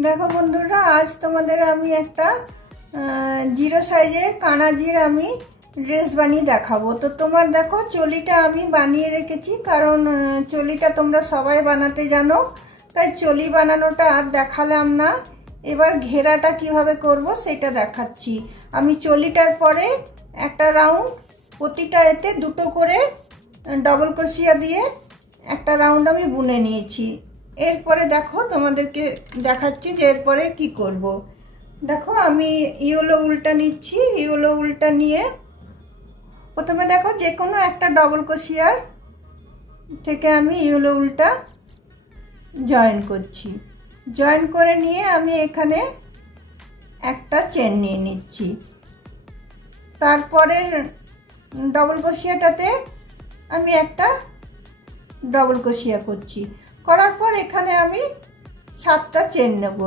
देखो बंधुरा आज तुम्हादेर आमी एकटा जिरो साइजेर कानाजिर आमी ड्रेस बानिये देखाबो। तो तोमार देखो चोलिटा आमी बानिये रेखेछि कारण चोलिटा तोमरा सबाई बानाते जानो, ताई चोली बानानोटा आर देखालाम ना। एबार घेराटा किभाबे करबो सेटा देखाच्छि। आमी चोलिटार परे एकटा राउंड प्रतिटा एते दुटो करे डबल क्रोशिया दिए एकटा राउंड आमी बुने निয়েছি। এরপরে দেখো তোমাদেরকে দেখাচ্ছি যে এরপরে কি করব। দেখো আমি ইয়েলো উল্টা নিচ্ছি। ইয়েলো উল্টা নিয়ে প্রথমে দেখো যে কোনো একটা ডবল ক্রোশিয়ার থেকে আমি ইয়েলো উল্টা জয়েন করছি। জয়েন করে নিয়ে আমি এখানে একটা চেন নিয়ে নিচ্ছি। তারপরে ডবল ক্রোশিয়াটাতে আমি একটা ডবল ক্রোশিয়া করছি। করার পর এখানে আমি 7টা চেন নেব।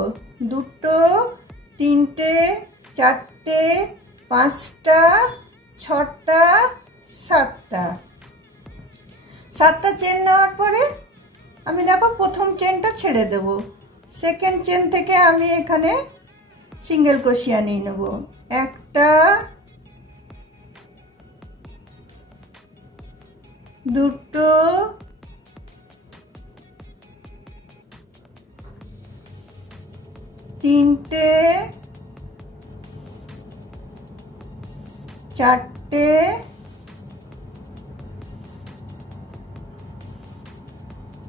দুটো, তিনটে, চারটে, পাঁচটা, ছটা, সাতটা। 7টা চেন নেওয়ার পরে আমি দেখো প্রথম চেনটা ছেড়ে দেব। সেকেন্ড চেন থেকে আমি এখানে সিঙ্গেল ক্রোশিয়া নিয়ে নেব। একটা, দুটো, তিনটে, চারটে,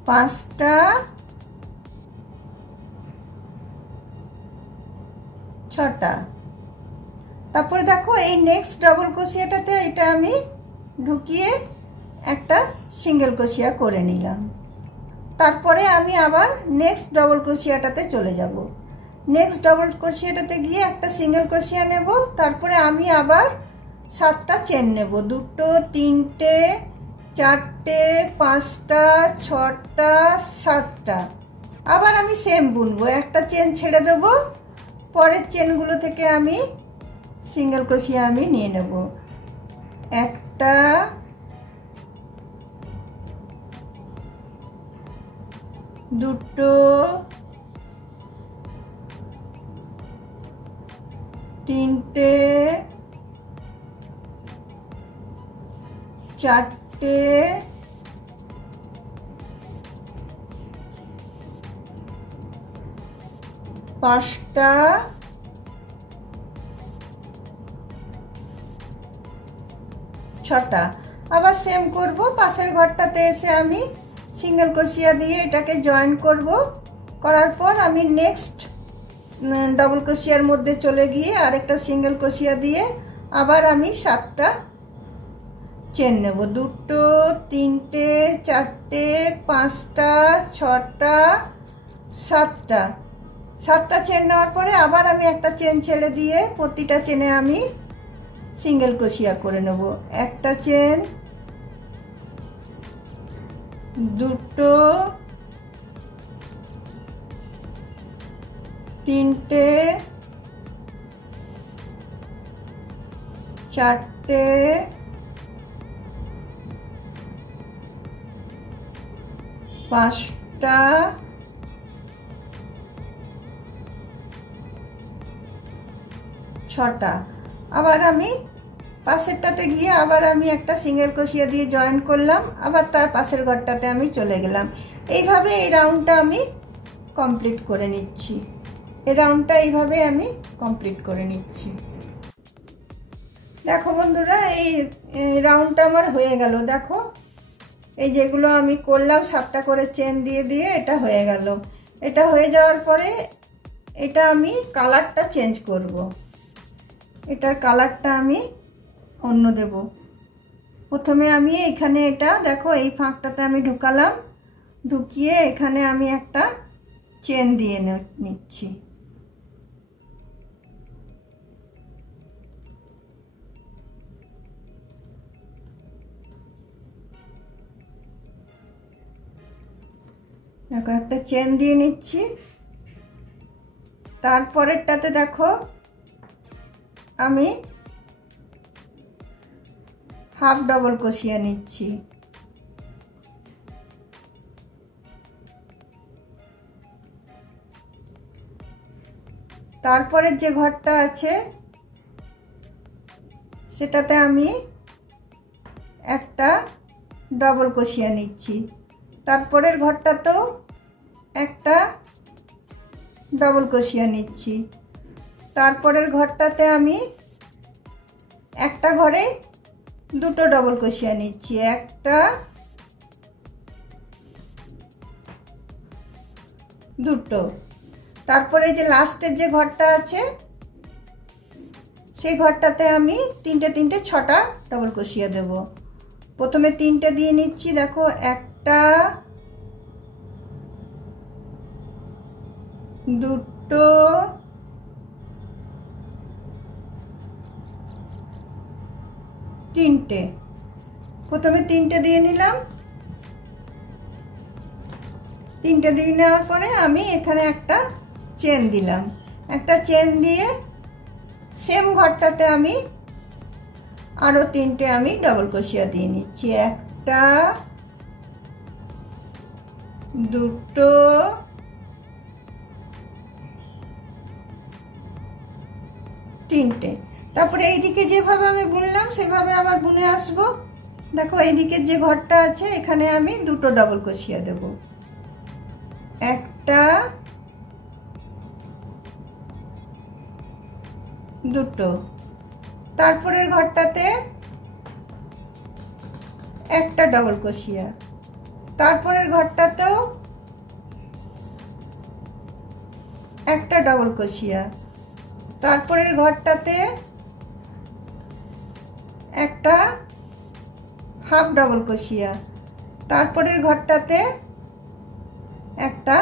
পাঁচটা, ছটা। তারপরে দেখো এই নেক্সট ডবল ক্রোশিয়াটাতে এটা আমি ঢুকিয়ে একটা সিঙ্গেল ক্রোশিয়া করে নিলাম। তারপরে আমি আবার নেক্সট ডবল ক্রোশিয়াটাতে চলে যাব। নেক্সট ডবল ক্রোশিয়াটাতে গিয়ে একটা সিঙ্গেল ক্রোশিয়া নেব। তারপরে আমি আবার 7টা চেন নেব। দুটো, তিনটে, চারটে, পাঁচটা, ছটা, সাতটা। আবার আমি সেম বুনবো। একটা চেন ছেড়ে দেব। পরের চেনগুলো থেকে আমি সিঙ্গেল ক্রোশিয়া আমি নিয়ে নেব। একটা, দুটো, তিনটে, চারটে, পাঁচটা, ছটা। আবার সেম করব। পাশের ঘরটাতে এসে আমি সিঙ্গেল ক্রোশিয়া দিয়ে এটাকে জয়েন করব। করার পর আমি নেক্সট ডবল ক্রোশিয়ার মধ্যে চলে গিয়ে আরেকটা সিঙ্গেল ক্রোশিয়া দিয়ে আবার আমি 7টা চেন নেব। দুটো, তিনটে, চারটে, পাঁচটা, ছটা, সাতটা। 7টা চেন নেওয়ার পরে আবার আমি একটা চেন ছেড়ে দিয়ে প্রতিটা চেনে আমি সিঙ্গেল ক্রোশিয়া করে নেব। একটা চেন, দুটো, তিনটে, চারটে, পাঁচটা, ছটা। আবার আমি পাশেরটাতে গিয়ে আবার আমি একটা সিঙ্গেল ক্রোশিয়া দিয়ে জয়েন করলাম। আবার তার পাশের ঘরটাতে আমি চলে গেলাম। এইভাবে এই রাউন্ডটা আমি কমপ্লিট করে নিচ্ছি। এই রাউন্ডটা এইভাবে আমি কমপ্লিট করে নিচ্ছি। দেখো বন্ধুরা এই রাউন্ডটা আমার হয়ে গেল। দেখো এই যেগুলো আমি করলাম 7টা করে চেন দিয়ে দিয়ে এটা হয়ে গেল। এটা হয়ে যাওয়ার পরে এটা আমি কালারটা চেঞ্জ করব। এটার কালারটা আমি অন্য দেব। প্রথমে আমি এখানে এটা দেখো এই ফাঁকটাতে আমি ঢুকালাম। ঢুকিয়ে এখানে আমি একটা চেন দিয়ে নিচ্ছি। দেখো একটা চেন দিয়ে নিচ্ছি। তারপরেরটাতে দেখো আমি হাফ ডবল ক্রোশিয়া নিচ্ছি। তারপরের যে ঘরটা আছে সেটাতে আমি একটা ডবল ক্রোশিয়া নিচ্ছি, তারপরের ঘরটাতেও একটা ডবল ক্রোশিয়া নিচ্ছি, তারপরের ঘরটাতে আমি একটা ঘরে দুটো ডবল ক্রোশিয়া নিচ্ছি, একটা দুটো। তারপরে যে লাস্টের যে ঘরটা আছে সেই ঘরটাতে আমি তিনটে তিনটে ছটা ডবল ক্রোশিয়া দেব। প্রথমে তিনটে দিয়ে নিচ্ছি, দেখো একটা দুটো তিনটে, প্রথমে তিনটে দিয়ে নিলাম, তিনটে দিয়ে নেওয়ার পরে আমি এখানে একটা চেন দিলাম, একটা চেন দিয়ে সেম ঘরটাতে আমি আরো তিনটে আমি ডবল ক্রোশিয়া দিয়ে নিচ্ছি, একটা দুটো তিনটে। তারপরে এইদিকে যেভাবে আমি বুনলাম সেভাবে আবার বুনে আসবো। দেখো এইদিকে যে ঘরটা আছে এখানে আমি দুটো ডবল ক্রোশিয়া দেব, একটা দুটো, তারপরের ঘরটাতে একটা ডবল ক্রোশিয়া, তারপরের ঘরটাতেও একটা ডবল ক্রোশিয়া, তারপরের ঘরটাতে একটা হাফ ডবল ক্রোশিয়া, তারপরের ঘরটাতে একটা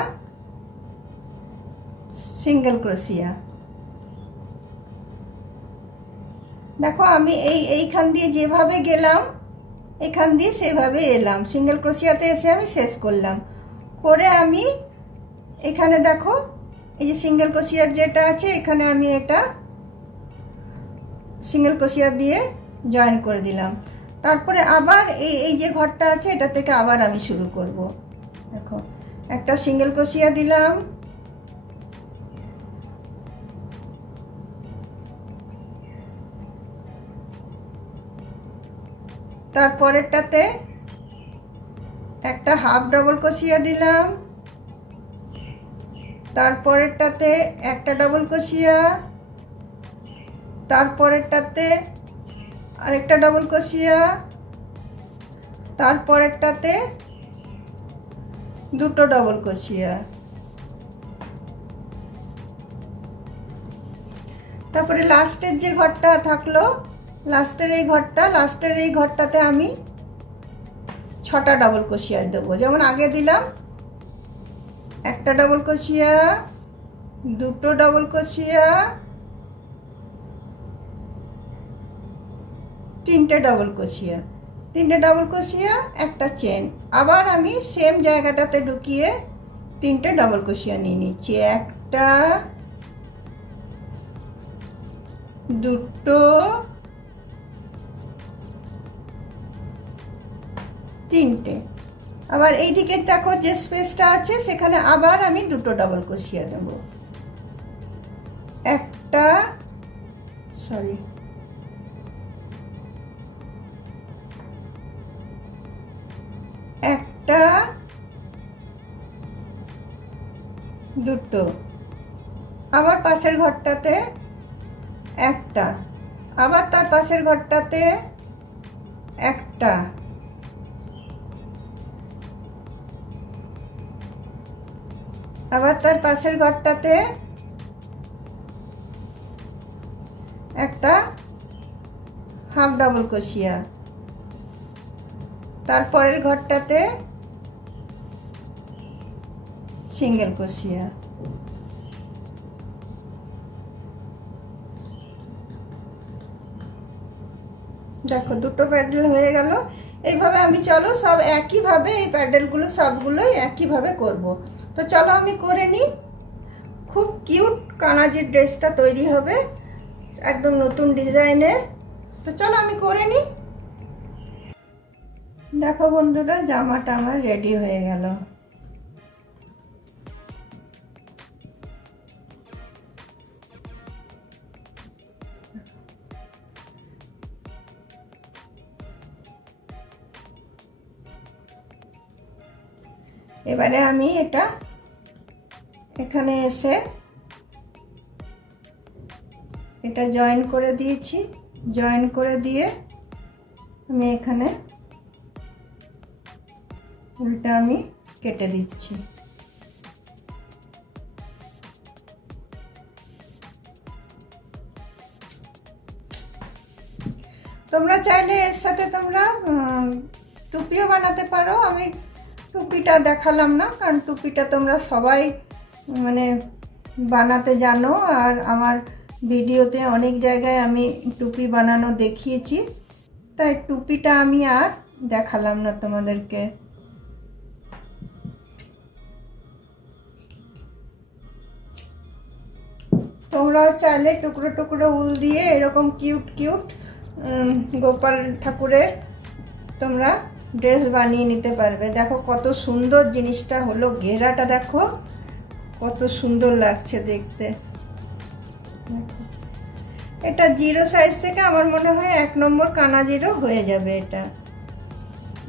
সিঙ্গেল ক্রোশিয়া। দেখো আমি এইখান দিয়ে যেভাবে গেলাম এখান দিয়ে সেভাবে এলাম, সিঙ্গেল ক্রোশিয়াতে এসে আমি শেষ করলাম, করে আমি এখানে দেখো এই যে সিঙ্গেল ক্রোশিয়ার যেটা আছে এখানে আমি এটা সিঙ্গেল ক্রোশিয়া দিয়ে জয়েন করে দিলাম। তারপরে আবার এই যে ঘরটা আছে এটা থেকে আবার আমি শুরু করব। দেখো একটা সিঙ্গেল ক্রোশিয়া দিলাম, তারপরেরটাতে একটা হাফ ডবল ক্রোশিয়া দিলাম, তারপরেরটাতে একটা ডবল ক্রোশিয়া, তারপরেরটাতে আরেকটা ডবল ক্রোশিয়া, তারপরেরটাতে দুটো ডবল ক্রোশিয়া, তারপরে লাস্টের যে ঘরটা থাকলো লাস্টের এই ঘরটাতে আমি ছটা ডবল ক্রোশিয়া দেবো, যেমন আগে দিলাম একটা ডবল ক্রোশিয়া, দুটো ডবল ক্রোশিয়া, তিনটে ডবল ক্রোশিয়া, তিনটে ডবল ক্রোশিয়া, একটা চেন, আবার আমি সেম জায়গাটাতে ঢুকিয়ে তিনটে ডবল ক্রোশিয়া নিয়ে নিচ্ছি, একটা দুটো তিনটে। আবার এইদিকে দেখো যে স্পেসটা আছে সেখানে আবার আমি দুটো ডবল ক্রোশিয়া দেব, একটা একটা দুটো, আবার পাশের ঘরটাতে একটা, আবার তার পাশের ঘরটাতে একটা, আবার তার পাশের ঘরটাতে একটা হাফ ডাবল ক্রোশিয়া, তারপরের ঘরটাতে সিঙ্গেল ক্রোশিয়া। দেখো দুটো প্যাডেল হয়ে গেল। এইভাবে আমি চলো সব একইভাবে এই প্যাডেলগুলো সবগুলোই একইভাবে করব। তো চলো আমি করে নিই। খুব কিউট কানাজির ড্রেসটা তৈরি হবে, একদম নতুন ডিজাইনের। তো চলো আমি করে নিই। দেখো বন্ধুরা, জামাটা আমার রেডি হয়ে গেল। এবারে আমি এটা এখানে এসে এটা জয়েন করে দিয়েছি, জয়েন করে দিয়ে আমি এখানে উল্টা আমি কেটে দিচ্ছি। তোমরা চাইলে এর সাথে তোমরা টুপিও বানাতে পারো। আমি টুপিটা দেখালাম না, কারণ টুপিটা তোমরা সবাই মানে বানাতে জানো, আর আমার ভিডিওতে অনেক জায়গায় আমি টুপি বানানো দেখিয়েছি, তাই টুপিটা আমি আর দেখালাম না তোমাদেরকে। তোমরাও চাইলে টুকরো টুকরো উল দিয়ে এরকম কিউট কিউট গোপাল ঠাকুরের তোমরা ড্রেস বানিয়ে নিতে পারবে। দেখো কত সুন্দর জিনিসটা হলো, ঘেরাটা দেখো কত সুন্দর লাগছে দেখতে। এটা 0 সাইজ থেকে আমার মনে হয় 1 নম্বর কানা 0 হয়ে যাবে। এটা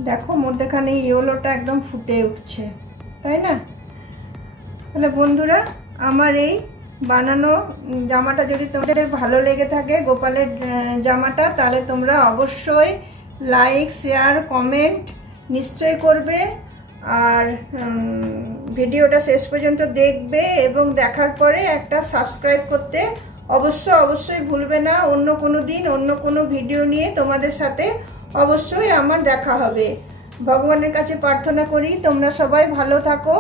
দেখো মধ্যেখানে ইয়েলোটা একদম ফুটে উঠছে, তাই না? তাহলে বন্ধুরা, আমার এই বানানো জামাটা যদি তোমাদের ভালো লেগে থাকে, গোপালের জামাটা, তাহলে তোমরা অবশ্যই লাইক, শেয়ার, কমেন্ট নিশ্চয়ই করবে, আর ভিডিওটা শেষ পর্যন্ত দেখবে, এবং দেখার পরে একটা সাবস্ক্রাইব করতে অবশ্যই ভুলবে না। অন্য কোনো দিন অন্য কোনো ভিডিও নিয়ে তোমাদের সাথে অবশ্যই আমার দেখা হবে। ভগবানের কাছে প্রার্থনা করি তোমরা সবাই ভালো থাকো।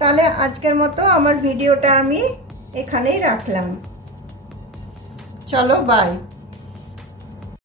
তাহলে আজকের মতো আমার ভিডিওটা আমি এখানেই রাখলাম। চলো, বাই।